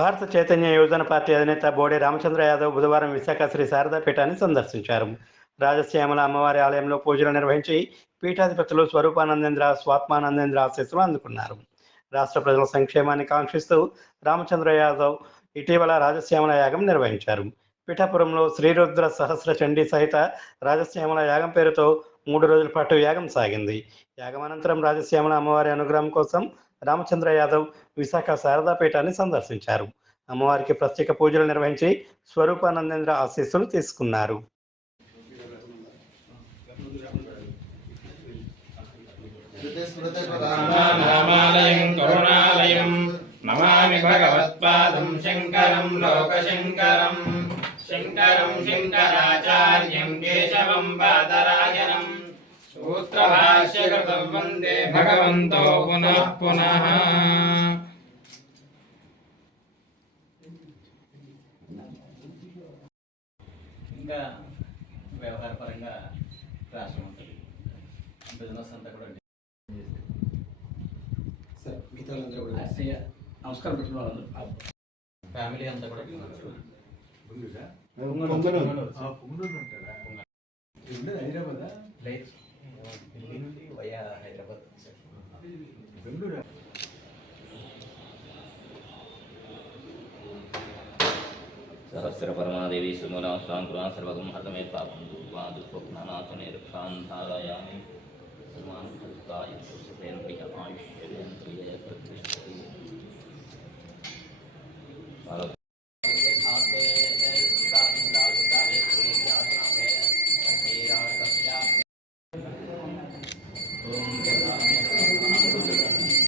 భారత చైతన్య యువజన పార్టీ అధినేత బోడే రామచంద్ర యాదవ్ బుధవారం విశాఖ శ్రీ శారదా పీఠాన్ని సందర్శించారు. రాజశ్యామల అమ్మవారి ఆలయంలో పూజలు నిర్వహించి పీఠాధిపతులు స్వరూపానందేంద్ర, స్వాత్మానందేంద్ర ఆశీస్సులు అందుకున్నారు. రాష్ట్ర ప్రజల సంక్షేమాన్ని కాంక్షిస్తూ రామచంద్ర యాదవ్ ఇటీవల రాజశ్యామల యాగం నిర్వహించారు. పిఠాపురంలో శ్రీరుద్ర సహస్ర చండీ సహిత రాజశ్యామల యాగం పేరుతో 3 రోజుల పాటు యాగం సాగింది. యాగం అనంతరం రాజశ్యామల అమ్మవారి అనుగ్రహం కోసం రామచంద్ర యాదవ్ విశాఖ శారదా పీఠాన్ని సందర్శించారు. అమ్మవారికి ప్రత్యేక పూజలు నిర్వహించి స్వరూపానందేంద్ర ఆశీస్సులు తీసుకున్నారు. నమామి భగవత్పాదం శంకరం లోకశంకరం శంకరం శంకరాచార్యం కేశవం బాదరాయణం సూత్రభాష్యకృతం వందే భగవంతో పునః పునః. ఇంకా వ్యవహారపరంగా రాష్ట్రం ఉంటుంది, బిజినెస్ అంతా కూడా సార్ మిగతా అందరూ కూడా నమస్కారం పెట్టిన వాళ్ళందరూ ఫ్యామిలీ అంతా కూడా హైదరాబాద్ వయా హైదరాబాద్ బెంగళూరు. సహస్ర పరమాదేవి సుమూలా శాంకులా సర్వగం హతమే పాపం దుర్వా దుఃఖనాశనే రక్షాంధారయామి సమాన్ హస్తాయ సుఖేన ప్రియ ఆయుష్యేంద్రియ